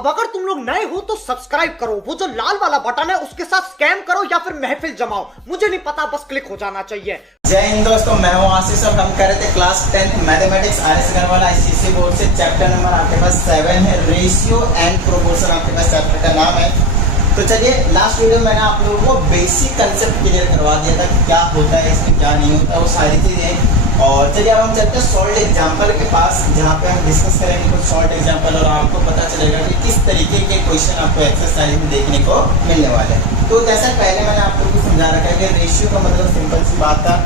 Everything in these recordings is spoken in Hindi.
अब अगर तुम लोग नए हो तो सब्सक्राइब करो, वो जो लाल वाला बटन है उसके साथ स्कैम करो या फिर महफिल जमाओ, मुझे नहीं पता, बस क्लिक हो जाना चाहिए। जय हिंद दोस्तों, मैं हूं आशीष और हम कर रहे थे class 10th mathematics RS Agrawal ICSE board से। चैप्टर नंबर आपके पास 7 है, रेशियो एंड प्रोपोर्शन आपके पास चैप्टर का नाम है। तो चलिए, लास्ट वीडियो में मैंने आप लोगों को बेसिक कंसेप्ट क्लियर करवा दिया था कि क्या होता है इसमें, क्या नहीं होता, वो सारी चीजें। और चलिए अब हम चलते हैं सॉल्व एग्जाम्पल के पास, जहाँ पे हम डिस्कस करेंगे कुछ सॉल्व एग्जाम्पल और आपको पता चलेगा कि किस तरीके के क्वेश्चन आपको एक्सरसाइज में देखने को मिलने वाले हैं। तो जैसा पहले मैंने आप लोगों को समझा रखा है कि रेशियो का मतलब सिंपल सी बात था,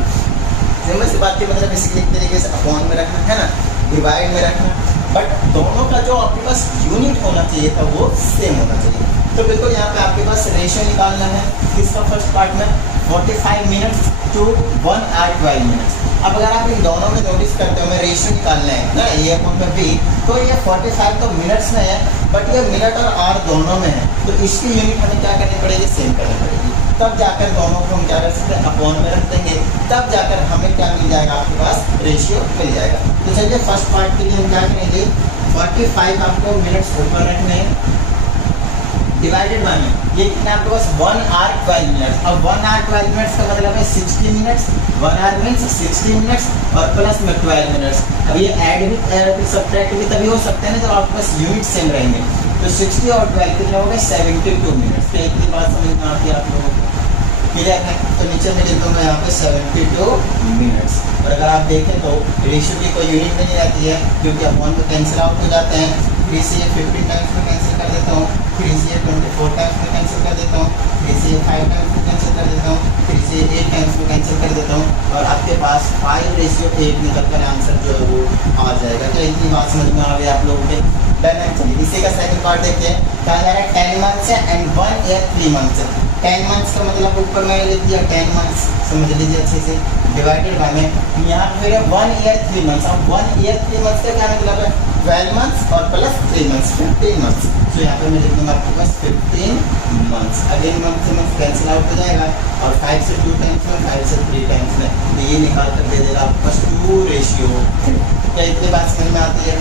सिंपल सी बात की मतलब बेसिकली एक तरीके से अपॉन में रखना है ना, डिवाइड में रखना, बट दोनों का जो आपके पास यूनिट होना चाहिए था वो सेम होना चाहिए। तो बिल्कुल यहाँ पे आपके पास रेशियो निकालना है किसका, फर्स्ट पार्ट में 45 मिनट्स टू 1 hour 12 मिनट्स। अब अगर आप इन दोनों में नोटिस करते हो, हमें रेशियो निकालना है ना, ये अपॉन में बी, तो ये 45 तो मिनट्स में है, बट ये मिनट और आवर दोनों में है, तो इसकी यूनिट हमें क्या करनी पड़ेगी, सेम करनी पड़ेगी। तब जाकर दोनों को हम क्या कर सकते हैं, अपॉन में रख देंगे, तब जाकर हमें क्या मिल जाएगा, आपके पास रेशियो मिल जाएगा। तो चलिए फर्स्ट पार्ट के लिए हम क्या करेंगे, 45 आपको मिनट्स ऊपर रखने हैं, डिवाइडेड बाय में ये कितना आपके पास 1 hour 12 मिनट्स। अब 1 hour 12 मिनट्स का मतलब है 60 मिनट्स, 1 hour मीन्स 60 मिनट्स और प्लस में 12 मिनट्स। अब ये ऐड भी सब्ट्रैक्ट भी तभी हो सकते हैं ना जब आपके पास यूनिट सेम रहेंगे। तो 60 और 12 कितने हो गए, 72 मिनट्स। तो एक ही बात समझ में आती है आप लोगों को, क्लियर है। तो नीचे में लिख दूंगा यहाँ पे 72 मिनट्स। और अगर आप देखें तो रेशियो की कोई यूनिट नहीं रहती है, क्योंकि अपॉन तो कैंसिल आउट हो जाते हैं। 3 से ये 15 टाइम्स में कैंसिल कर देता हूँ, 3 से ये 24 टाइम्स में कैंसिल कर देता हूँ, 3 से ये 5 टाइम्स में कैंसिल कर देता हूँ, 3 से ये 8 टाइम्स में कैंसिल कर देता हूँ, और आपके पास 5:8 निकल कर आंसर जो है वो आ जाएगा। तो इतनी बात समझ में आ गई आप लोगों के, डन है। चलिए इसी का सेकंड पार्ट देखते हैं। कहा जा रहा है 10 मंथ्स है एंड 1 year 3 months है। 10 मंथ्स का मतलब ऊपर मैंने लिख दिया 10 मंथ्स, समझ लीजिए अच्छे से, डिवाइडेड बाय में यहाँ पे फिर 1 year 3 months। अब 1 year 3 months का क्या मतलब है, 12 months और प्लस 3 months, 15 months। तो यहाँ पे मैं लिख दूंगा आपके पास 15 months। अगेन मंथ से मंथ कैंसिल आउट हो जाएगा, और 5 से 2 टाइम्स में, 5 से 3 टाइम्स में, तो ये निकाल कर दे देगा आपके पास 2 रेशियो। क्या इतनी बात समझ में आती है,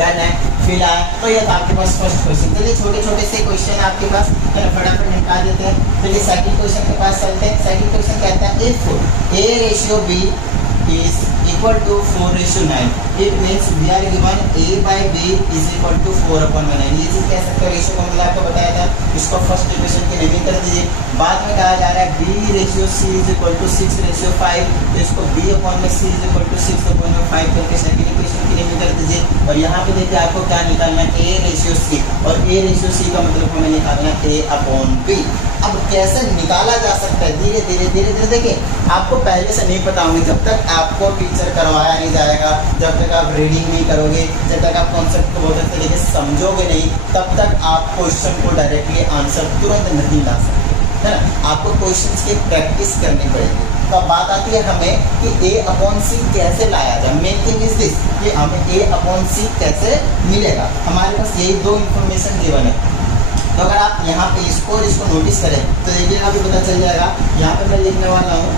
डन है। फिलहाल तो ये था आपके पास फर्स्ट क्वेश्चन। चलिए छोटे छोटे से क्वेश्चन आपके पास फटाफट निकाल देते हैं। चलिए सेकंड क्वेश्चन के पास चलते हैं। सेकंड क्वेश्चन कहता है if A ratio B is equal to 4:9, it means we are given A by B is equal to 4/9। ये चीज कह सकते हो, रेशियो का मतलब आपको बताया था, इसको फर्स्ट इक्वेशन की नेमिंग कर दीजिए। बाद में कहा जा रहा है B ratio C is equal to 6:5, तो इसको B/C is equal to 6/5 करके सेकंड इक्वेशन की नेमिंग कर दीजिए। और यहाँ पे देखिए आपको क्या निकालना है, A रेशियो C, और A रेशियो C का मतलब हमें निकालना है A/B। अब कैसे निकाला जा सकता है, धीरे धीरे धीरे धीरे देखिए, आपको पहले से नहीं पता होंगे, जब तक आपको टीचर करवाया नहीं जाएगा, जब तक आप रीडिंग नहीं करोगे, जब तक आप कॉन्सेप्ट को बहुत अच्छे तरीके से समझोगे नहीं, तब तक आप क्वेश्चन को डायरेक्टली आंसर तुरंत नहीं ला सकते, है ना। आपको क्वेश्चन की प्रैक्टिस करनी पड़ेगी। तो अब बात आती है हमें कि A/C कैसे लाया जाए। मेन थिंग इज दिस कि हमें A/C कैसे मिलेगा, हमारे पास यही दो इन्फॉर्मेशन गिवन है। तो अगर आप यहाँ पे इसको नोटिस करें तो देखिए अभी पता चल जाएगा। यहाँ पे मैं लिखने वाला हूँ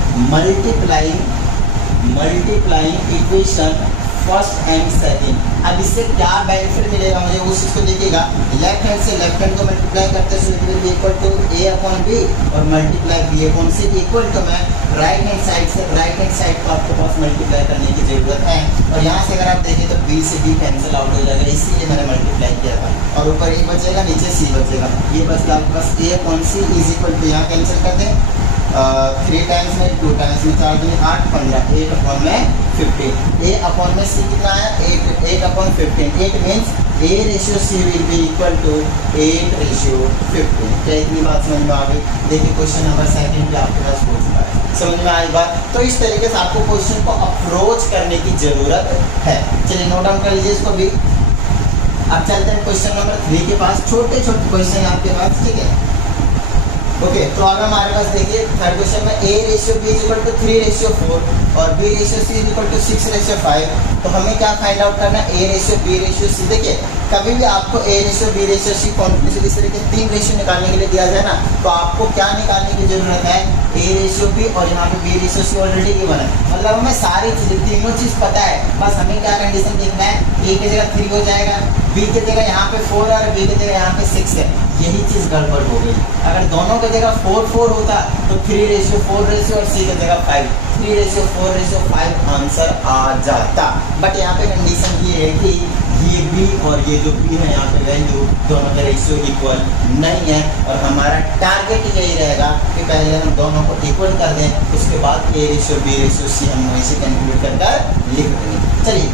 multiplying equation first and second. अब इससे क्या बेनिफिट मिलेगा मुझे, उस चीज़ को देखिएगा। लेफ्ट हैंड से लेफ्ट हैंड को मल्टीप्लाई करते हैं, it will be equal to A/B, और मल्टीप्लाई B/C इक्वल टू मैं राइट हैंड साइड को आपके पास मल्टीप्लाई करने की जरूरत है। और यहाँ से अगर आप देखें तो B से B कैंसिल आउट हो जाएगा, इसीलिए मैंने मल्टीप्लाई किया था। और ऊपर E बचेगा, नीचे C बचेगा, ये बच गया आपके पास A/C इज इक्वल टू, यहाँ कैंसिल कर दें 3 टाइम्स में, 2 टाइम्स में, 4 दूनी 8, 15, 8/15। A/C कितना है, 8/15। 8 means A/C will be equal to 8:15। क्या इतनी बात समझ में आ गई। देखिए क्वेश्चन नंबर सेकंड पे आपके पास हो चुका है, समझ में आई बात। तो इस तरीके से आपको क्वेश्चन को अप्रोच करने की जरूरत है। चलिए नोट डाउन कर लीजिए इसको भी। अब चलते हैं क्वेश्चन नंबर 3 के पास। छोटे छोटे क्वेश्चन आपके पास, ठीक है, ओके। तो अब हमारे पास देखिए थर्ड क्वेश्चन में A/B इज इक्वल टू 3:4। और B ratio C is equal to 6:5, तो हमें क्या फाइंड आउट करना है, A ratio B ratio C। देखिए कभी भी आपको A ratio B ratio C continuously इस तरीके 3 रेशियो निकालने के लिए दिया जाए ना, तो आपको क्या निकालने की जरूरत है, A रेशियो B और यहाँ पे B ratio C already given है, मतलब हमें सारी चीजें तीनों चीज पता है, बस हमें क्या कंडीशन देखना है, A की जगह 3 हो जाएगा, B की जगह यहाँ पे 4 और B की जगह यहाँ पे 6 है, यही चीज गड़बड़ हो गई। अगर दोनों की जगह 4 होता तो 3:4 रेशियो और C की जगह 5, 3:4:5 आंसर आ जाता। बट यहाँ पे कंडीशन ये है कि ये B और ये जो B है यहाँ पे वैल्यू दोनों का रेशियो इक्वल नहीं है, और हमारा टारगेट यही रहेगा कि पहले हम दोनों को इक्वल कर दें, उसके बाद A ratio B ratio C हम वैसे कैलकुलेट कर लिख देंगे। चलिए,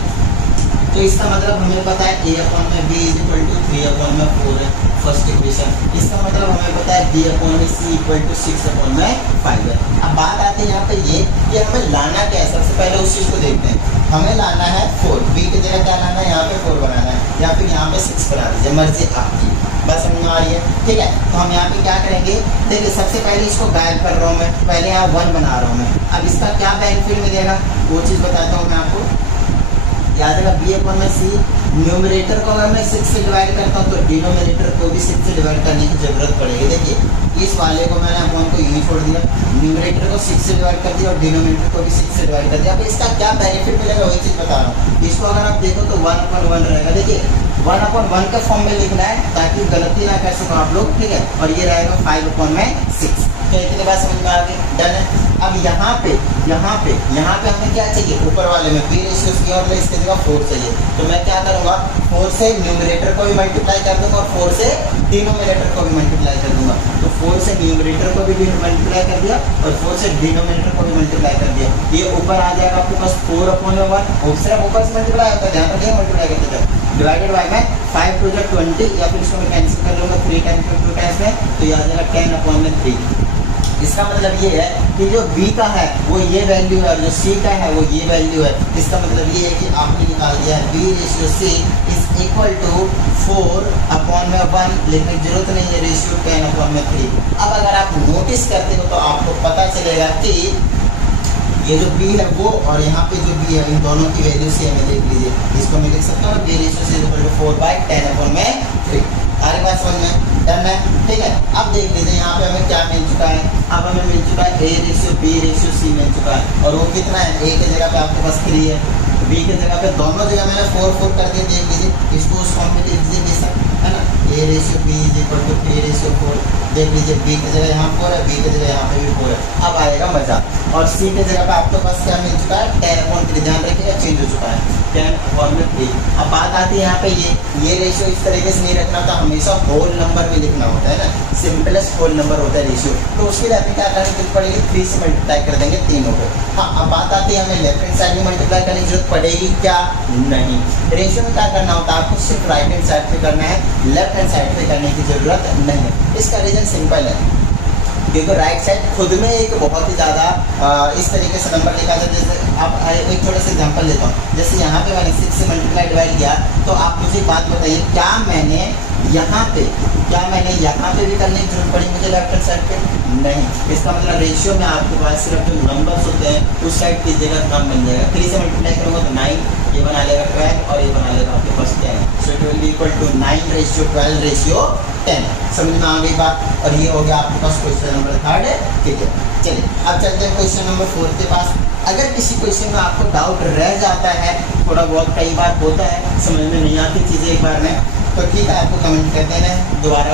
तो इसका मतलब हमें पता है A/B इज इक्वल टू 3/4 है फर्स्ट इक्वेशन। इसका मतलब हमें पता है B/C इक्वल टू 6/5 है। अब बात आती है यहाँ पे ये कि हमें लाना क्या है, सबसे पहले उस चीज़ को देखते हैं। हमें लाना है 4, B की जगह क्या लाना है, यहाँ पे 4 बनाना है या फिर यहाँ पे 6 बना दीजिए, मर्जी आपकी, बस समझ में आ रही है, ठीक है। तो हम यहाँ पे क्या करेंगे, देखिए सबसे पहले इसको गायब कर रहा हूँ मैं, पहले यहाँ 1 बना रहा हूँ मैं। अब इसका क्या बेनिफिट मिलेगा वो चीज़ बताता हूँ मैं आपको। याद रखा B/C, न्यूमरेटर को अगर मैं 6 से डिवाइड करता हूँ तो डिनोमिनेटर को भी 6 से डिवाइड करने की जरूरत पड़ेगी। देखिए इस वाले को मैंने अपॉन को यूँ छोड़ दिया, न्यूमरेटर को 6 से डिवाइड कर दिया और डिनोमिनेटर को भी 6 से डिवाइड कर दिया। अब इसका क्या बेनिफिट मिलेगा वही चीज़ बता रहा हूँ। इसको अगर आप देखो तो 1/1 रहेगा। देखिए 1/1 के फॉर्म में लिखना है ताकि गलती ना कर सको आप लोग, ठीक है। और ये रहेगा 5/6। तो इतनी बात समझ में आ गई, डन है। अब यहाँ पे हमें क्या चाहिए, ऊपर वाले में B रेशियो C और इसके जगह 4 चाहिए, तो मैं क्या करूँगा, 4 से न्यूमरेटर को भी मल्टीप्लाई कर दूंगा और 4 से डिनोमिनेटर को भी मल्टीप्लाई कर दूंगा। तो 4 से न्यूमरेटर को भी मल्टीप्लाई कर दिया और 4 से डिनोमिनेटर को भी मल्टीप्लाई कर दिया। ये ऊपर आ जाएगा आपके पास 4/1, और सिर्फ ऊपर से मल्टीप्लाई होता है, ध्यान रखिए मल्टीप्लाई करते जाओ, डिवाइडेड बाय में 5 2 20, या फिर इसको मैं कैंसिल कर लूँगा 3 टाइम्स 2 टाइम्स में, तो ये आ जाएगा 10/3। इसका मतलब ये है कि जो B का है वो ये वैल्यू है और जो C का है वो ये वैल्यू है। इसका मतलब ये है कि आपने निकाल दिया है B ratio C is equal to 4/1, लिखने की जरूरत नहीं है, रेशियो 10/3। अब अगर आप नोटिस करते हो तो आपको पता चलेगा कि ये जो B है वो और यहाँ पे जो B है इन दोनों की वैल्यू सेम है। देख लीजिए, इसको मैं लिख सकता हूँ B ratio C is equal to 4/10/3। सारी बात समझ में डन है, ठीक है। अब देख लीजिए यहाँ पे हमें क्या मिल चुका है, अब हमें मिल चुका है A ratio B ratio C मिल चुका है, और वो कितना है, A की जगह पे आपके पास 3 है, B की जगह पे दोनों जगह मैंने 4 कर दिया। देख लीजिए, इसको उस फॉर्म में लिख दीजिए, है ना, A ratio B is equal to 3:4। देख लीजिए B की जगह यहाँ 4 है, B की जगह यहाँ पे भी 4 है। अब आएगा मजा, और C की जगह पे आपके पास क्या मिल चुका है, 10/3। ध्यान रखिएगा चेंज हो चुका है 10/3। अब बात आती है यहाँ पे ये रेशियो इस तरीके से नहीं रखना था, हमेशा होल नंबर में लिखना होता है ना, सिंपलेस्ट होल नंबर होता है रेशियो। तो उसके लिए हमें क्या करने की जरूरत पड़ेगी, 3 से मल्टीप्लाई कर देंगे तीनों को। हाँ, अब बात आती है हमें लेफ्ट हैंड साइड में मल्टीप्लाई करने की जरूरत पड़ेगी क्या, नहीं। रेशियो में क्या करना होता है, आपको सिर्फ राइट हैंड साइड पे करना है, लेफ्ट हैंड साइड पे करने की जरूरत नहीं है। इसका रीजन सिंपल है, क्योंकि राइट साइड खुद में एक बहुत ही ज़्यादा इस तरीके से नंबर लिखा था। जैसे आप एक छोटा सा एग्जांपल लेता हूँ, जैसे यहाँ पे मैंने 6 से मल्टीप्लाई डिवाइड किया, तो आप मुझे बात बताइए, क्या मैंने यहाँ पे भी करने की जरूरत पड़ी मुझे लेफ्ट हैंड साइड पे, नहीं। इसका मतलब रेशियो में आपके पास सिर्फ जो नंबर्स होते हैं उस साइड कीजिएगा तो काम बन जाएगा। 3 से मल्टीप्लाई करूँगा तो 9, ये बना लेगा 12 और ये बना लेगा आपके पास 10। So it will be equal to 9:12:10। समझ में आ गई बात, और ये हो गया आपके पास क्वेश्चन नंबर 3, ठीक है। चलिए अब चलते हैं क्वेश्चन नंबर 4 के पास। अगर किसी क्वेश्चन में आपको डाउट रह जाता है, थोड़ा बहुत कई बार होता है, समझ में नहीं आती चीज़ें एक बार में, तो ठीक है आपको कमेंट कर देना है, दोबारा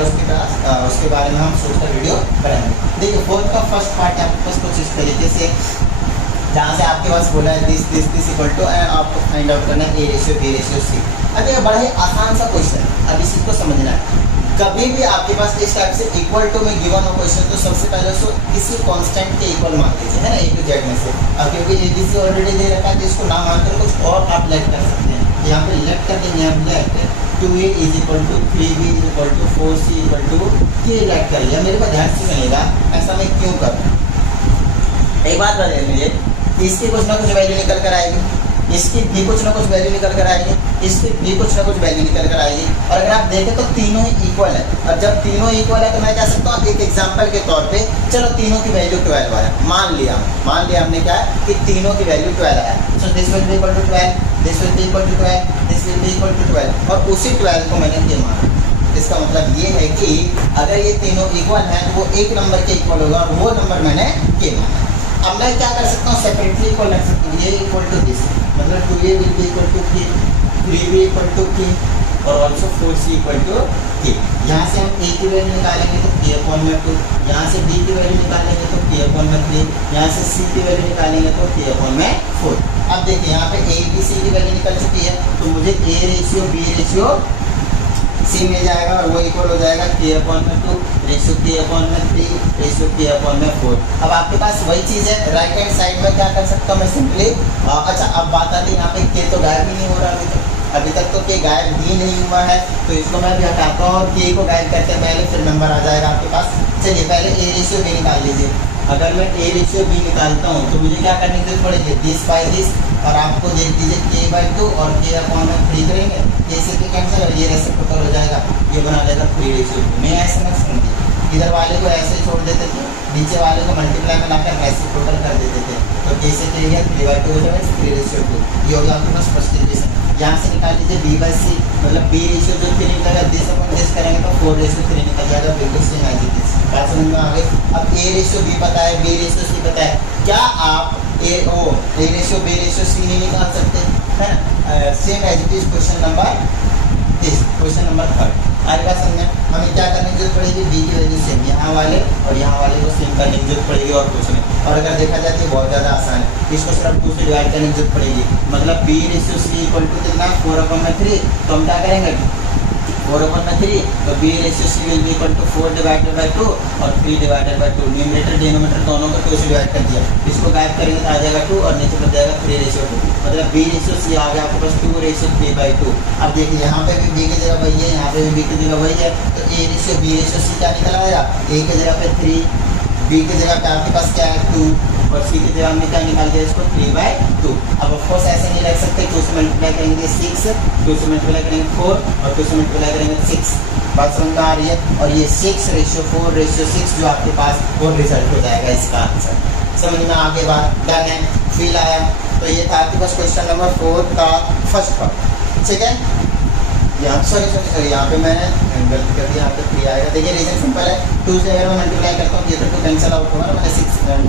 उसके बारे में हम सोचकर वीडियो बनाएंगे। देखिए 4 का फर्स्ट पार्ट है आपके पास कुछ इस तरीके से, जहाँ से आपके पास बोला है दिस इक्वल टू, आपको फाइंड आउट करना है A ratio B ratio C। अब ये बड़ा ही आसान सा क्वेश्चन है, अब इस चीज़ को समझना है। कभी भी आपके पास इस टाइप से इक्वल टू में गिवन हो क्वेश्चन, तो सबसे पहले उसको किसी कांस्टेंट के इक्वल मान लीजिए, है ना, A to Z में से। अब क्योंकि ABC ऑलरेडी दे रखा है तो इसको ना मानकर कुछ और आप लेट कर सकते हैं। यहाँ पे लेट कर देंगे, हम let 2A is equal to 3B is equal to 4C equal to, ये लेट कर लिया। मेरे को ध्यान से सुनिएगा, ऐसा मैं क्यों करूँ। एक बात बता मुझे, इसकी कुछ ना कुछ वैल्यू निकल कर आएगी, इसकी भी कुछ ना कुछ वैल्यू निकल कर आएगी, इसकी भी कुछ ना कुछ वैल्यू निकल कर आएगी। और अगर आप देखें तो तीनों ही इक्वल है, और जब तीनों इक्वल है तो मैं कह सकता हूँ एक एग्जांपल के तौर पे, चलो तीनों की वैल्यू 12 है, मान लिया हमने क्या है कि तीनों की वैल्यू 12 है। So this will be equal to 12, this will be equal to 12, this will be equal to 12, और उसी 12 को मैंने ये माना। इसका मतलब ये है कि अगर ये तीनों इक्वल हैं तो वो एक नंबर के इक्वल होगा, और वो नंबर मैंने के माना। अब मैं क्या कर सकता हूँ, सेपरेटली इक्वल रख सकता हूँ, ये इक्वल टू दिस, मतलब 2a will be equal to 3, 3b equal to 3, और ऑल्सो 4c इक्वल टू 3। यहाँ से हम a की वैल्यू निकालेंगे तो k अपॉन में 2, यहाँ से b की वैल्यू निकालेंगे तो k अपॉन में 3, यहाँ से c की वैल्यू निकालेंगे तो k अपॉन में 4। अब देखिए यहाँ पे a b c की वैल्यू निकल चुकी है, तो मुझे a ratio b ratio c मिल जाएगा, और वो इक्वल हो जाएगा k अपॉन में 2 रेशियो k अपॉन में 3 रेशियो k अपॉन में 4। अब आपके पास वही चीज़ है, राइट हैंड साइड में क्या कर सकता हूँ मैं सिंपली, अच्छा अब बात आती है यहाँ पे k तो गायब ही नहीं हो रहा अभी तक तो k गायब ही नहीं हुआ है, तो इसको मैं भी हटाता हूँ और k को गायब करते पहले फिर नंबर आ जाएगा आपके पास। चलिए पहले a रेशियो b निकाल लीजिए। अगर मैं a रेशियो b निकालता हूँ तो मुझे क्या करने की जरूरत पड़ेगी, दिस बाई दिस, और आपको देख दीजिए k बाई 2 और k अपॉन में 3 करेंगे, k से k कैंसिल और ये रेसिप्रोकल हो जाएगा, ये बना देगा 3 रेशियो 2। मैं ऐसे मत समझिए, इधर वाले को ऐसे छोड़ देते थे, नीचे वाले को मल्टीप्लाई में लाकर रेसिप्रोकल कर देते थे, तो k से k गया 3 बाई 2 हो जाएगा 3 रेशियो 2। ये हो गया आपके पास फर्स्ट। यहाँ से निकाल लीजिए b बाई c, मतलब b रेशियो जो 3 निकलेगा, दिस अपॉन दिस करेंगे तो 4 रेशियो 3 निकल जाएगा, बिल्कुल सेम एज इट इज। बात समझ में आ गई। अब a रेशियो b पता है, b रेशियो c पता है, क्या आप a ratio b ratio c नहीं निकाल सकते, है ना? Same as it is question number 3। आगे बात समझे, हमें क्या करने की जरूरत पड़ेगी, b की वैल्यू सेम, यहाँ वाले और यहाँ वाले को सेम करने की जरूरत पड़ेगी, और कुछ नहीं। और अगर देखा जाए तो बहुत ज़्यादा आसान है, इसको सिर्फ 2 से डिवाइड करने की जरूरत पड़ेगी, मतलब b ratio c equal to कितना 4/3, तो हम क्या करेंगे 4/3, तो b ratio c will be equal to 4 divided by 2 और 3 डिवाइडेड बाई 2, न्यूमरेटर डिनोमिनेटर दोनों को 2 से डिवाइड कर दिया, इसको गायब करेंगे तो आ जाएगा 2 और नीचे बच जाएगा 3 रेशियो 2, मतलब b रेशियो c आ गया आपके पास 2 रेशियो 3 बाई 2। अब देखिए यहाँ पे भी b की जगह वही है, यहाँ पे भी b की जगह वही है, तो a ratio b ratio c क्या निकल आएगा, a की जगह पे 3, b की जगह पे आपके पास क्या है 2, और c की जगह हमने क्या निकाल दिया इसको 3 बाई 2। अब ऑफकोर्स ऐसे नहीं रख सकते, 2 से मल्टीप्लाई करेंगे 6, 2 से मल्टीप्लाई करेंगे 4 और 2 से मल्टीप्लाई करेंगे 6। बात समझ में आ रही है, और ये 6 रेशियो 4 रेशियो 6 जो आपके पास वो रिजल्ट हो जाएगा इसका आंसर। समझ में आगे बात डन है, फील आया। तो ये था आपके पास क्वेश्चन नंबर 4 का फर्स्ट पार्ट, ठीक है। यहाँ सॉरी यहाँ पे मैंने गलती कर दी, यहाँ पे 3 आएगा। देखिए रीजन सिंपल है, 2 से अगर मैं मल्टीप्लाई करता हूँ ये तो 2 कैंसिल आउट होगा ना, मैंने 6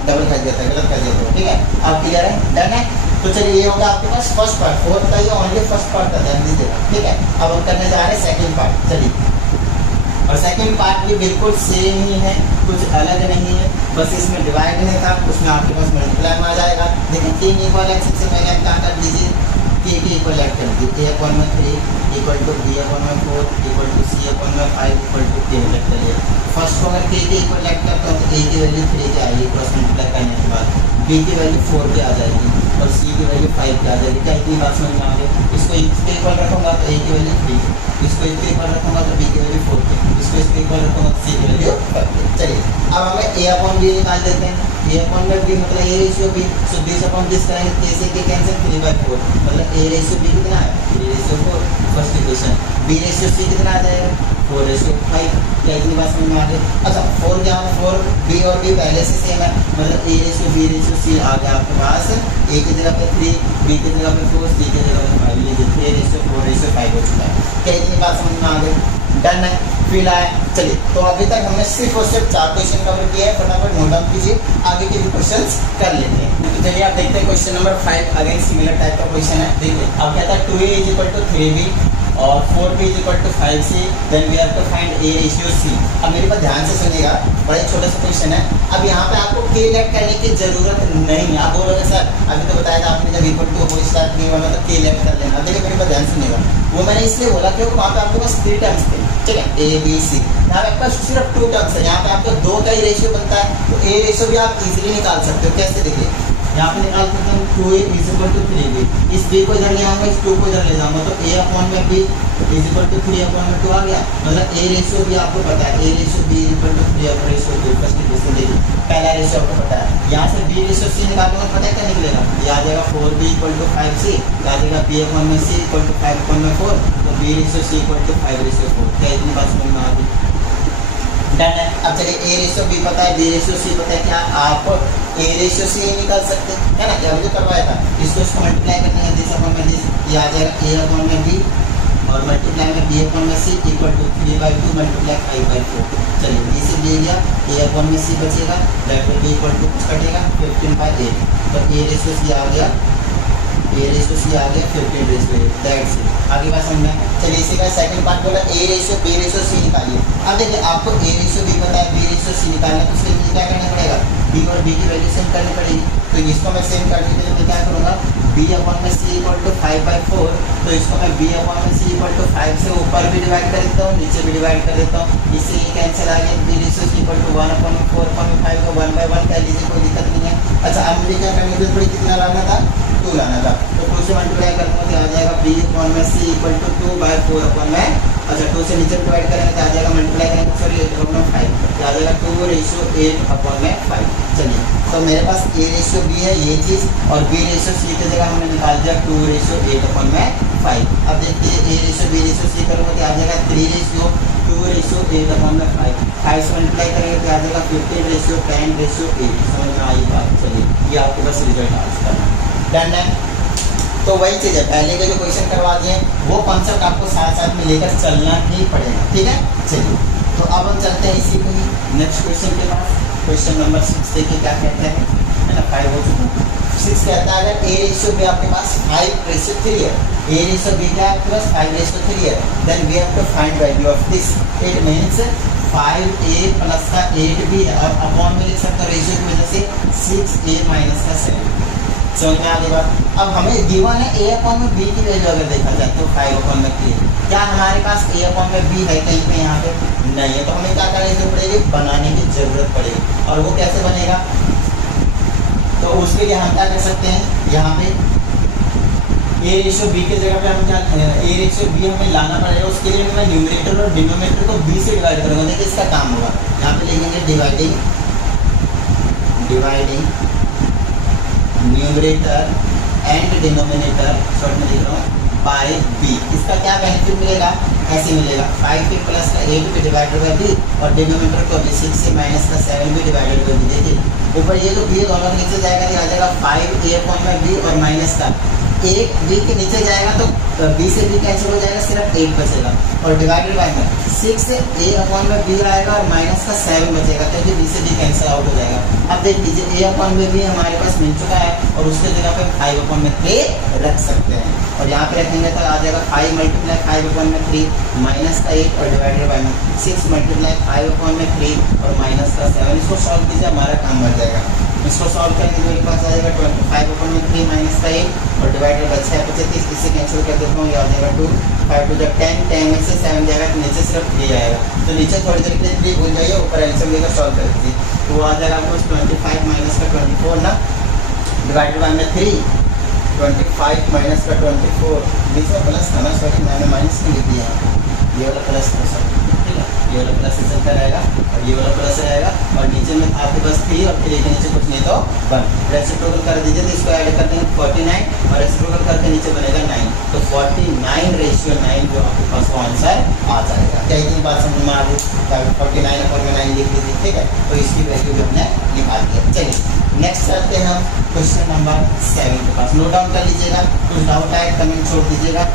डबल कर दिया था, गलत कर दिया था, ठीक है। आप क्लियर है, डन है। तो चलिए ये होगा आपके पास फर्स्ट पार्ट, 4 का ये ओनली फर्स्ट पार्ट का ध्यान दीजिएगा, ठीक है। अब हम करने जा रहे हैं सेकंड पार्ट, चलिए। और सेकंड पार्ट भी बिल्कुल सेम ही है, कुछ अलग नहीं है, बस इसमें डिवाइड नहीं था, उसमें आपके पास मल्टीप्लाई में आ जाएगा। लेकिन 3 इक्वल है, सबसे पहले आप क्या कर दीजिए, k की इक्वल ऐड कर दीजिए, a अपॉन में 3 इक्वल टू b अपॉन में 4 इक्वल टू c अपॉन में 5 इक्वल टू k ऐड करिए। फर्स्ट को अगर k की इक्वल ऐड करता हूँ तो a की वैल्यू 3 की आएगी, क्रॉस मल्टीप्लाई करने के बाद b की वैल्यू 4 की आ जाएगी और c की वैल्यू 5 की आ जाएगी। क्या इतनी बात समझ में आ गई? इसको इसके इक्वल रखूँगा तो a की वैल्यू 3, इसको इसके इक्वल रखूँगा तो b की वैल्यू 4, इसको इसके इक्वल रखूँगा तो c की वैल्यू 5। चलिए अब हमें a अपॉन b निकाल देते हैं, a अपॉन में b मतलब a ratio b, so this upon this करेंगे, k से k कैंसिल 3/4, मतलब a रेशियो b कितना है 3 ratio 4, first equation. b ratio c कितना आ जाएगा 4 रेशियो 5। क्या इतनी बात समझ में आ गई? अच्छा 4 क्या है, 4 b और b पहले से सेम है, मतलब a ratio b ratio c आ गया आपके पास, a की जगह पे 3, b की जगह पे 4, c की जगह पे 5, लीजिए 3 रेशियो 4 रेशियो 5 हो चुका है। क्या इतनी बात समझ में आ गई? डन है, फील आया। चलिए तो अभी तक हमने सिर्फ और सिर्फ 4 क्वेश्चन कवर किया है, फटाफट नोट डाउन कीजिए, आगे के भी क्वेश्चंस कर लेते हैं। तो चलिए आप देखते हैं question number 5, again similar type का क्वेश्चन है। देखिए अब कहता है 2a is equal to 3b और 4b is equal to 5c, then we have to find a ratio c। अब मेरे पास ध्यान से सुनिएगा, बड़ा ही छोटा सा क्वेश्चन है। अब यहाँ पे आपको k लेट करने की जरूरत नहीं है। आप बोलोगे सर अभी तो बताया था आपने जब इक्वल टू हो स्टार्ट नहीं वाला तो k लेट कर लेना। देखिए मेरे पास ध्यान सुनिएगा, वो मैंने इसलिए बोला क्योंकि वहाँ पे आपके पास 3 टर्म्स थे, ठीक है, a b c। यहाँ पे आपके पास सिर्फ 2 टर्म्स है, यहाँ पे आपको 2 का ही रेशियो बनता है, तो a रेशियो भी आप इजीली निकाल सकते हो। कैसे? देखिए यहाँ पे निकाल सकते हैं 2a is equal to 3b, इस b को इधर ले आऊँगा, इस 2 को इधर ले जाऊँगा, तो a अपॉन में b इज इक्वल टू 3/2 आ गया। मतलब ए रेशियो भी आपको पता है, A ratio B is equal to 3/2 first equation देखिए, पहला रेशियो आपको पता है। यहाँ से बी रेशियो सी निकालूंगा, पता है क्या निकलेगा, ये आ जाएगा 4b इक्वल टू 5c, आ जाएगा b/c इक्वल टू 5/4, तो b ratio c equal to 5/4। क्या इतनी बात समझ में आ गई? डन है। अब चलिए ए रेशियो बी पता है, बी रेशियो सी पता है, क्या आप ए रेशियो सी निकाल सकते हैं, है ना, क्या मुझे करवाया था, इसको मल्टीप्लाई करने हैं दिस अपॉन में दिस, ये आ जाएगा ए अपॉन में बी और मल्टीप्लाई में बी अपॉन में सी इक्वल टू 3/2 मल्टीप्लाई 5/4। चलिए बी से बी गया, ए अपॉन में सी बचेगा, that will be equal to कुछ कटेगा 15/8, तो ए रेशियो सी आ गया, ए रेशियो सी आ गया 15/8, दैट्स इट। आगे बात समझ में। चलिए इसी का सेकंड पार्ट बोला A ratio B ratio C निकालिए। अब देखिए आपको ए रेशियो बी पता है, बी रेशियो सी निकालना है, तो उसके लिए क्या करना पड़ेगा, बी और बी की वैल्यू सेम करनी पड़ेगी। तो इसको मैं सेम करने के लिए मैं क्या करूँगा, बी अपॉन में सी इक्वल टू 5/4, तो इसको मैं बी अपॉन में सी इक्वल टू 5 से ऊपर भी डिवाइड कर देता हूँ, नीचे भी डिवाइड कर देता हूँ, इससे ये कैंसिल आ गया, B ratio C equal to 1/4/5 को 1/1 कर लीजिए, कोई दिक्कत नहीं है। अच्छा अब मुझे क्या करने की थोड़ी कितना लाना था, 2 लाना था, तो 2 से मल्टीप्लाई करते हैं तो आ जाएगा बी अपॉन में सी इक्वल टू 2/4 अपॉन में, अच्छा 2 से नीचे डिवाइड करेंगे तो आ जाएगा मल्टीप्लाई करेंगे सॉरी 8/5, तो आ जाएगा 2:8 अपॉन में 5। चलिए तो मेरे पास ए रेशियो बी है ये चीज़, और बी रेशियो सी की जगह हमने निकाल दिया 2:8 अपॉन में 5। अब देखिए A ratio B ratio C करूँगा तो आ जाएगा 3:2:8 अपॉन में 5, 5 से मल्टीप्लाई करेंगे तो आ जाएगा 15:10:8। समझ में आई बात? चलिए ये आपके पास रिजल्ट आ चुका है, डन है। तो वही चीज़ है, पहले के जो क्वेश्चन करवा दिए वो कॉन्सेप्ट आपको साथ साथ में लेकर चलना ही पड़ेगा, ठीक है। चलिए तो अब हम चलते हैं इसी को ही नेक्स्ट क्वेश्चन के पास। क्वेश्चन नंबर 6 देखिए क्या कहते हैं, है ना, 5 हो चुका। 6 कहता है अगर ए रेशियो भी आपके पास 5:3 है, ए रेशियो बी क्या है आपके पास 5:3 है, then we have to find value of this. It means 5a plus का 8b है, और अपॉन में लिख सकते हो रेशियो की वजह से 6a माइनस का 7। समझ में आगे बात। अब हमें गिवन है ए अपॉन में बी की वैल्यू अगर देखा जाए तो 5 अपॉन में 3, क्या हमारे पास ए अपॉन में बी है कहीं पे यहाँ पे नहीं है, तो हमें क्या करने की पड़ेगी, बनाने की जरूरत पड़ेगी। और वो कैसे बनेगा, तो उसके लिए हम क्या कर सकते हैं, यहाँ पे ए रेशियो बी की जगह पे हम क्या, ए रेशियो बी हमें लाना पड़ेगा, उसके लिए मैं न्यूमरेटर और डिनोमिनेटर को बी से डिवाइड करूँगा। देखिए इसका काम होगा, यहाँ पे लिखेंगे dividing numerator and denominator, short में लिख रहा हूँ, बाय बी। इसका क्या बेनिफिट मिलेगा, ऐसे मिलेगा 5 पे प्लस का 8 पे डिवाइडेड बाय बी, और डिनोमिनेटर को भी 6 से माइनस का 7 भी डिवाइडेड बाय बी। देखिए ऊपर ये जो बी दोनों के नीचे जाएगा, ये आ जाएगा 5 ए अपॉन में बी, और माइनस का 1 बी के नीचे जाएगा तो बी से बी कैंसिल हो जाएगा, सिर्फ 8 बचेगा, और डिवाइडेड बाय में 6 ए अपॉन में बी आएगा और माइनस का 7 बचेगा, तो ये बी से बी कैंसिल आउट हो जाएगा। अब देख लीजिए ए अपॉन में बी हमारे पास मिल चुका है, और उसके जगह पे 5 अपॉन में 3 रख सकते हैं, और यहाँ पे रखेंगे तो आ जाएगा 5 मल्टीप्लाई 5 अपॉन में 3 माइनस का 8 और डिवाइडेड बाय में 6 मल्टीप्लाई 5 अपॉन में 3 और माइनस का 7। इसको सॉल्व कीजिए, हमारा काम बन जाएगा। इसको सॉल्व करके मेरे पास आ जाएगा 25 अपॉन में 3 माइनस का 8 और डिवाइडेड बाय 6 25, इससे कैंसिल कर देता हूँ, ये आ जाएगा 2 5 टू 10 10 में से 7 जाएगा तो नीचे सिर्फ 3 आएगा, तो नीचे थोड़ी देर के लिए 3 भूल जाइए, ऊपर एलसीएम लेकर सॉल्व कर दीजिए, तो आ जाएगा आपको 25 माइनस का 24 ना, डिवाइडेड बाय में 3 25 माइनस का 24, बीच में प्लस था ना, सॉरी मैंने माइनस नहीं लिख दिया, ये वाला प्लस था सर, ठीक है, ये वाला प्लस इधर का रहेगा और ये वाला प्लस रहेगा, और नीचे में आपके पास 3 और 3 के नीचे कुछ नहीं तो 1, रेसिप्रोकल कर दीजिए, तो इसको ऐड कर देंगे 49 और रेसिप्रोकल करके नीचे बनेगा 9, तो 49:9 जो आपके पास वो आंसर आ जाएगा। क्या इतनी बात समझ में आ गई, 49 अपॉन में 9 लिख लीजिए, ठीक है, तो इसकी वैल्यू भी हमने निकाल दिया। चलिए नेक्स्ट करते हैं हम क्वेश्चन नंबर 7 के पास, नोट डाउन कर लीजिएगा, कुछ डाउट आए कमेंट छोड़ दीजिएगा,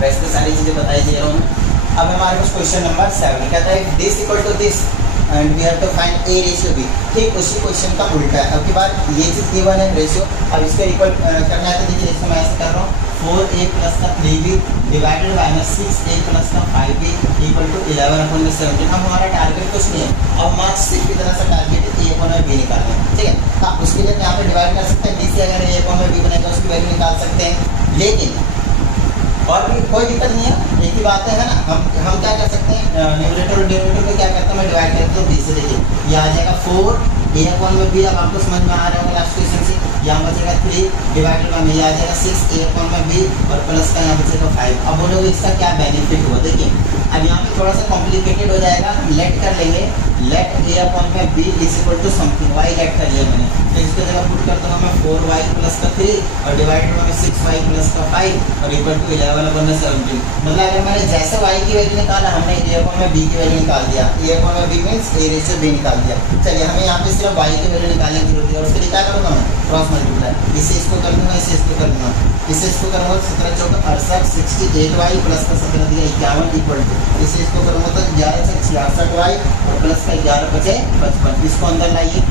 वैसे तो सारी चीज़ें बताई दे रहा हूँ। अब हमारे पास क्वेश्चन नंबर 7 कहता है this equal to this and we have to find A ratio B. ठीक उसी क्वेश्चन का उल्टा है, अब की बार ये चीज़ गिवन है रेशियो, अब इसका इक्वल करना है, तो देखिए इसको मैं ऐसे कर रहा हूँ 4a प्लस का 3b डिवाइडेड बाय में 6a प्लस का 5b इक्वल टू 11 अपॉन में 17। अब हमारा टारगेट कुछ नहीं है, अब मार्क्स सिर्फ की तरह से टारगेट है a अपॉन में b निकालना है, ठीक है। आप उसके लिए यहाँ पे डिवाइड कर सकते हैं, b से अगर a अपॉन में b बनेगा उसकी वैल्यू निकाल सकते हैं, लेकिन और भी कोई दिक्कत नहीं है, एक ही बात है ना, हम क्या कर सकते हैं, न्यूमरेटर और डिनोमिनेटर को क्या करते हैं, मैं डिवाइड करता हूँ b से। देखिए ये आ जाएगा 4 ए अपॉन में बी, अब आपको समझ में आ रहा होगा लास्ट क्वेश्चन से। यहाँ बचेगा 3 डिवाइडेड बाय में ये आ जाएगा 6 ए अपॉन में बी और प्लस का यहाँ बचेगा 5। अब बोलोगे इसका क्या बेनिफिट हुआ, देखिए अब यहाँ पे थोड़ा सा कॉम्प्लिकेटेड हो जाएगा, हम लेट कर लेंगे, लेट ए अपॉन में B is equal to something, Y let कर लिया मैंने, तो इसको जगह पुट करता हूँ मैं 4y प्लस का 3 और डिवाइडेड बाय 6y प्लस का 5 और इक्वल टू 11 अपॉन में 17। मतलब अगर मैंने जैसे y की वैल्यू निकाला, हमने ए अपॉन में b की वैल्यू निकाल दिया, ए अपॉन में b means a ratio b निकाल दिया। चलिए हमें यहाँ पे सिर्फ y की वैल्यू निकालने की जरूरत है, और उसके लिए क्या करूँगा मैं, क्रॉस मल्टीप्लाई, इससे इसको कर दूँगा, इससे इसको कर दूँगा, इससे इसको करूँगा 17 चौका 68 68y प्लस का 17 दिया 51 इक्वल टू, इससे इसको करूँगा तो 11 से 66y और प्लस का 11 बचे 55, इसको अंदर लाइए,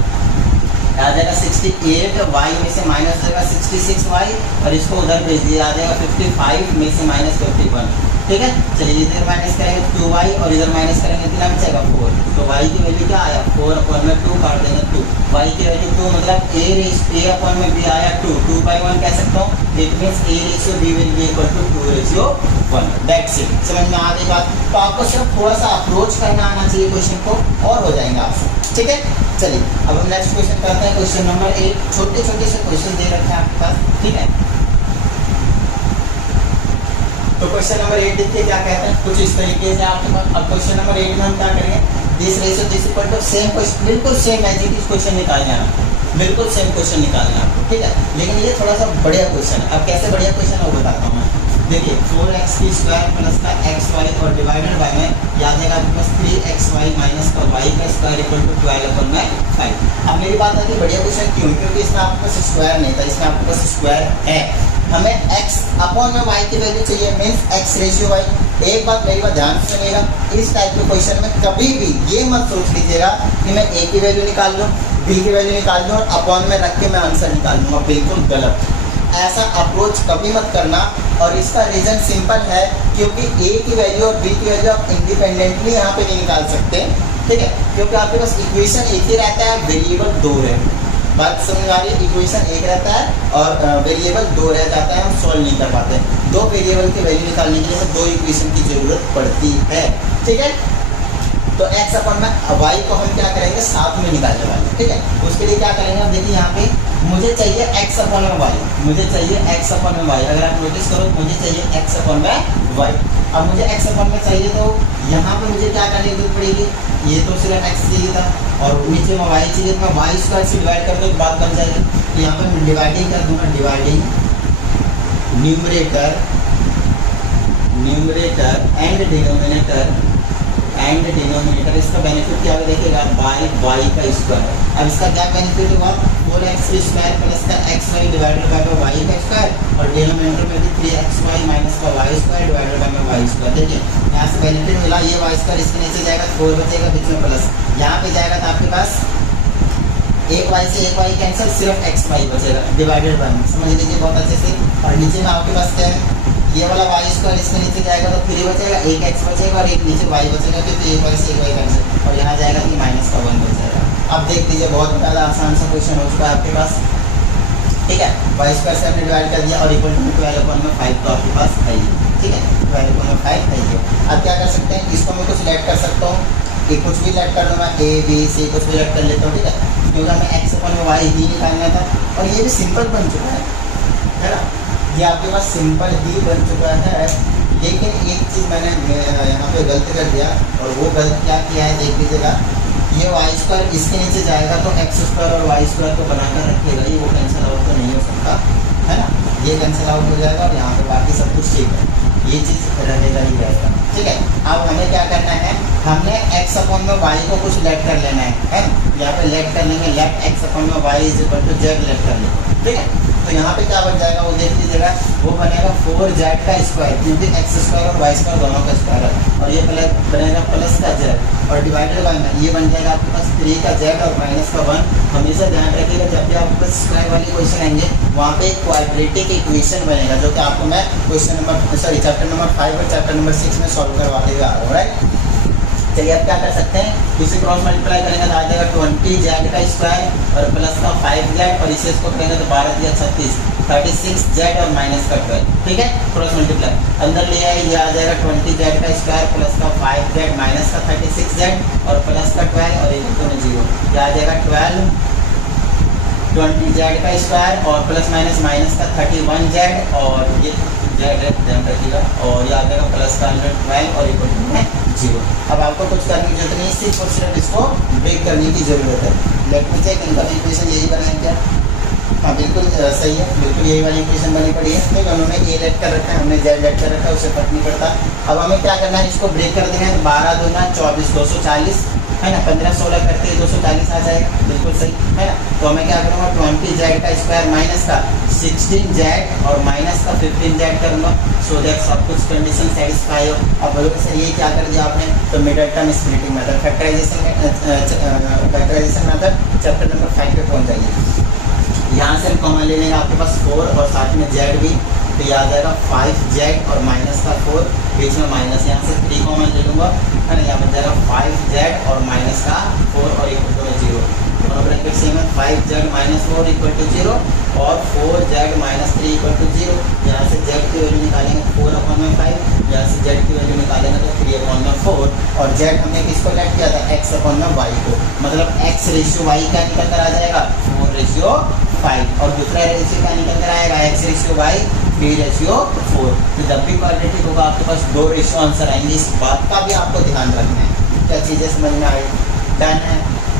आ जाएगा 68y में से माइनस जाएगा 66y और इसको उधर भेज दिया, आ जाएगा 55 में से माइनस 51। ठीक है, चलिए इधर माइनस करेंगे 2y और इधर माइनस करेंगे कितना बचेगा 4, तो y की वैल्यू क्या आया 4 अपॉन में 2 काट देंगे 2, y की वैल्यू 2 मतलब a अपॉन में b आया 2, 2/1 कह सकता हूँ, it means a ratio b will be equal to 2 ratio 1। That's it, समझ में आ गई बात। तो आपको सिर्फ थोड़ा सा अप्रोच करना आना चाहिए क्वेश्चन को और हो जाएंगे आपसे। ठीक है, चलिए अब हम नेक्स्ट क्वेश्चन करते हैं, क्वेश्चन नंबर 8। छोटे छोटे से क्वेश्चन दे रखे हैं आपके पास, ठीक है। तो क्वेश्चन नंबर 8 देखिए क्या कहते हैं, कुछ इस तरीके से आपके पास। अब क्वेश्चन नंबर 8 में हम क्या करेंगे, this ratio this equal to same question, बिल्कुल same as it is question निकालना है, बिल्कुल सेम क्वेश्चन निकालना है आपको, ठीक है। लेकिन ये थोड़ा सा बढ़िया क्वेश्चन है। अब कैसे बढ़िया क्वेश्चन है वो बताता हूँ मैं। देखिए 4x की स्क्वायर प्लस का xy और डिवाइडेड बाय में याद है आपके पास 3xy माइनस का y का स्क्वायर इक्वल टू 12 अपॉन में 5। अब मेरी बात आती है बढ़िया क्वेश्चन क्यों, क्योंकि इसमें आपके पास स्क्वायर नहीं था, इसमें आपके पास स्क्वायर है। हमें x अपॉन में y की वैल्यू चाहिए, मीन्स x रेशियो y। एक बात मेरी बात ध्यान से सुनिएगा, इस टाइप के क्वेश्चन में कभी भी ये मत सोच लीजिएगा कि मैं a की वैल्यू निकाल लूँ, b की वैल्यू निकाल लूँ और अपॉन में रख के मैं आंसर निकाल लूँगा, बिल्कुल गलत। ऐसा अप्रोच कभी मत करना, और इसका रीज़न सिंपल है, क्योंकि a की वैल्यू और b की वैल्यू आप इंडिपेंडेंटली यहाँ पे नहीं निकाल सकते, ठीक है, क्योंकि आपके पास इक्वेशन एक ही रहता है, वेरिएबल 2 है। बात समझ आ रही है, इक्वेशन एक रहता है और वेरिएबल 2 रह जाता है, हम सॉल्व नहीं कर पाते। 2 वेरिएबल की वैल्यू निकालने के लिए हमें 2 इक्वेशन की जरूरत पड़ती है, ठीक है। तो x अपॉन में y को हम क्या करेंगे, साथ में निकालने वाले, ठीक है। उसके लिए क्या करेंगे, अब देखिए यहाँ पे मुझे चाहिए x अपॉन में y, मुझे चाहिए x अपॉन में y। अगर आप नोटिस करो मुझे चाहिए x अपॉन में y। अब मुझे x अपॉन में चाहिए तो यहाँ पे मुझे क्या करने की जरूरत पड़ेगी, ये तो सिर्फ x चाहिए था और नीचे में y चाहिए, तो मैं y स्क्वायर से डिवाइड कर दूँ तो बात बन जाएगी। तो यहाँ पे मैं डिवाइडिंग कर दूँगा, डिवाइडिंग न्यूमरेटर एंड डिनोमिनेटर इसका बेनिफिट क्या होगा देखिएगा, बाई y का स्क्वायर। अब इसका क्या बेनिफिट होगा, 4x स्क्वायर प्लस का xy डिवाइडेड बाय y का स्क्वायर और डिनोमिनेटर में भी 3xy माइनस का y square divided by y square. देखिए यहाँ से बेनिफिट मिला, ये y स्क्वायर इसके नीचे जाएगा, 4 बचेगा, बीच में प्लस, यहाँ पे जाएगा तो आपके पास एक y से एक y कैंसिल, सिर्फ xy बचेगा डिवाइडेड बाय, समझ लीजिए बहुत अच्छे से। और नीचे में आपके पास क्या है, ये वाला y स्क्वायर इसके नीचे जाएगा तो 3 बचेगा, एक x बचेगा और एक नीचे y बचेगा, तो एक y से एक y कैंसिल और यहाँ जाएगा कि माइनस का 1 बचेगा। अब देख लीजिए बहुत ज़्यादा आसान सा क्वेश्चन हो चुका है आपके पास, ठीक है। y स्क्वायर से हमने डिवाइड कर दिया और इक्वल टू 12/5 तो आपके पास है ही, ठीक है, 12/5 है ही। अब क्या कर सकते हैं, इसको मैं कुछ लेट कर सकता हूँ, कि कुछ भी लेट कर दूँगा, a b c कुछ भी लेट कर लेता हूँ, ठीक है, क्योंकि हमें x अपॉन में y ही निकालना था और ये भी सिंपल बन चुका है ना, ये आपके पास सिंपल ही बन चुका है। लेकिन एक चीज़ मैंने यहाँ पे गलती कर दिया, और वो गलती क्या किया है देख लीजिएगा, ये y स्क्वायर इसके नीचे जाएगा तो x स्क्वायर और y स्क्वायर को बनाकर रखिएगा, ये वो कैंसिल आउट तो नहीं हो सकता है ना, ये कैंसिल आउट हो जाएगा और यहाँ पे बाकी सब कुछ ठीक है, ये चीज़ रहेगा ही रहेगा, ठीक है। अब हमें क्या करना है, हमने x अपॉन में y को कुछ लेट कर लेना है, यहाँ पे लेट कर लेंगे, लेट x अपॉन में y is equal to z let कर लेंगे, ठीक है। तो यहाँ पे क्या बन जाएगा वो देख लीजिएगा, वो बनेगा 4z का स्क्वायर, क्योंकि x स्क्वायर और y स्क्वायर दोनों का स्क्वायर है, और ये बनेगा प्लस का z और डिवाइडेड बाय में ये बन जाएगा आपके पास 3 का z और माइनस का 1। हमेशा ध्यान रखिएगा जब भी आपके पास स्क्वायर वाली क्वेश्चन आएंगे वहाँ पे एक क्वाड्रेटिक इक्वेशन बनेगा, जो कि आपको मैं क्वेश्चन नंबर चैप्टर नंबर 5 और चैप्टर नंबर 6 में सॉल्व करवाते हुए आ रहा हूँ, राइट। चलिए अब क्या कर सकते हैं, इसे क्रॉस मल्टीप्लाई करेंगे तो आ जाएगा 20z का स्क्वायर और प्लस का 5z और इसे इसको करेंगे तो 12 या 36 36z और माइनस का 12, ठीक है, क्रॉस मल्टीप्लाई अंदर ले आए, ये आ जाएगा 20z का स्क्वायर प्लस का 5z माइनस का 36z और प्लस का 12 और इक्वल टू 0, ये आ जाएगा 12 20z का स्क्वायर और प्लस माइनस माइनस का 31z और ये z ध्यान रखिएगा और ये आ जाएगा प्लस का 12 और इक्वल टू 0। अब आपको कुछ करने की जरूरत नहीं, सिर्फ और सिर्फ इसको ब्रेक करने की जरूरत है। लेट मी चेक, इनका इक्वेशन यही बनाया क्या? हाँ बिल्कुल सही है, बिल्कुल यही वाली इक्वेशन बनी पड़ी है, ठीक है। उन्होंने ए लेट कर रखा है, हमने जेड लेट कर रखा है, उससे फर्क नहीं पड़ता। अब हमें क्या करना है, इसको ब्रेक कर देना है। 12 दूना 24 240 है ना, 15 16 करते हैं 240 आ जाएगा, बिल्कुल सही है ना। तो हमें क्या करूँगा 20z का स्क्वायर माइनस का 16z और माइनस का 15z करूँगा, सो दैट सब कुछ कंडीशन सेटिस्फाई हो। अब बोलोगे सर ये क्या कर दिया आपने, तो middle term splitting method, factorisation method chapter number 5 पे पहुँच जाइए। यहाँ से हम कॉमन ले लेंगे आपके पास 4 और साथ में z भी, तो ये आ जाएगा 5z और माइनस का 4, बीच में माइनस, यहाँ से 3 कॉमन ले लूँगा है ना, यहाँ बन जाएगा 5z और माइनस का 4 और इक्वल टू 0, और ब्रैकेट सेम है 5z माइनस 4 इक्वल टू 0 और 4z माइनस 3 इक्वल टू 0। यहाँ से z की वैल्यू निकालेंगे 4/5, यहाँ से z की वैल्यू निकालेंगे तो 3/4 और z हमने किसको लेट किया था, x/y को, मतलब x रेशियो y क्या निकल कर आ जाएगा 4:5 और दूसरा रेशियो क्या निकल कर आएगा x/y 3:4। तो जब भी क्वाड्रेटिक होगा आपके पास 2 रेशियो आंसर आएंगे, इस बात का भी आपको ध्यान रखना है। क्या चीज़ें समझ में आई, डन है,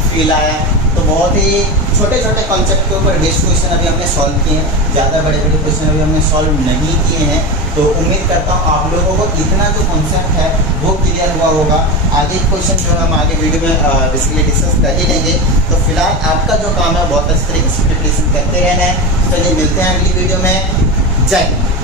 फील आया? तो बहुत ही छोटे छोटे कॉन्सेप्ट के ऊपर बेस्ड क्वेश्चन अभी हमने सॉल्व किए हैं, ज़्यादा बड़े बड़े क्वेश्चन अभी हमने सॉल्व नहीं किए हैं। तो उम्मीद करता हूँ आप लोगों को इतना जो कॉन्सेप्ट है वो क्लियर हुआ होगा। आगे क्वेश्चन जो हम आगे वीडियो में बेसिकली डिस्कस कर ही लेंगे। तो फिलहाल आपका जो काम है बहुत अच्छे तरीके से प्रिपरेशन करते रहना है। चलिए मिलते हैं अगली वीडियो में, जय हिंद।